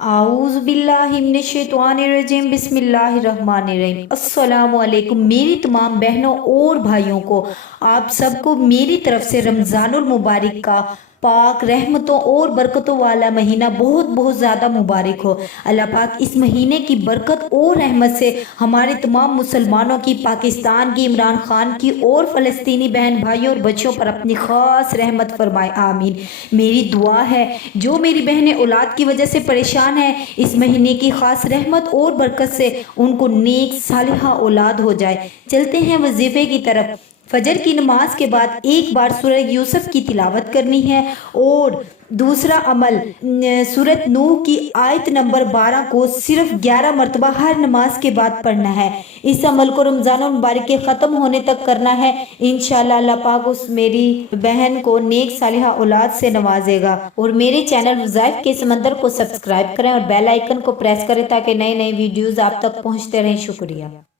आऊज़ बिल्लाहि मिनश्शैतानिर्रजीम बिस्मिल्लाहिर्रहमानिर्रहीम। अस्सलामु अलैकुम मेरी तमाम बहनों और भाइयों को, आप सबको मेरी तरफ से रमज़ानुल मुबारक का पाक रहमतों और बरकतों वाला महीना बहुत बहुत ज़्यादा मुबारक हो। अल्लाह पाक इस महीने की बरकत और रहमत से हमारे तमाम मुसलमानों की, पाकिस्तान की, इमरान खान की और फ़लस्तीनी बहन भाइयों और बच्चों पर अपनी ख़ास रहमत फरमाए, आमीन। मेरी दुआ है जो मेरी बहनें औलाद की वजह से परेशान है, इस महीने की ख़ास रहमत और बरकत से उनको नेक सालिहा औलाद हो जाए। चलते हैं वजीफ़े की तरफ। फजर की नमाज के बाद एक बार सूरह यूसुफ की तिलावत करनी है और दूसरा अमल सूरत नूह की आयत नंबर 12 को सिर्फ 11 मरतबा हर नमाज के बाद पढ़ना है। इस अमल को रमज़ान मुबारक के ख़त्म होने तक करना है। इंशाअल्लाह अल्लाह पाक उस मेरी बहन को नेक सालिहा औलाद से नवाजेगा। और मेरे चैनल वज़ाइफ के समंदर को सब्सक्राइब करें और बेल आइकन को प्रेस करें ताकि नए नए वीडियोज़ आप तक पहुँचते रहें। शुक्रिया।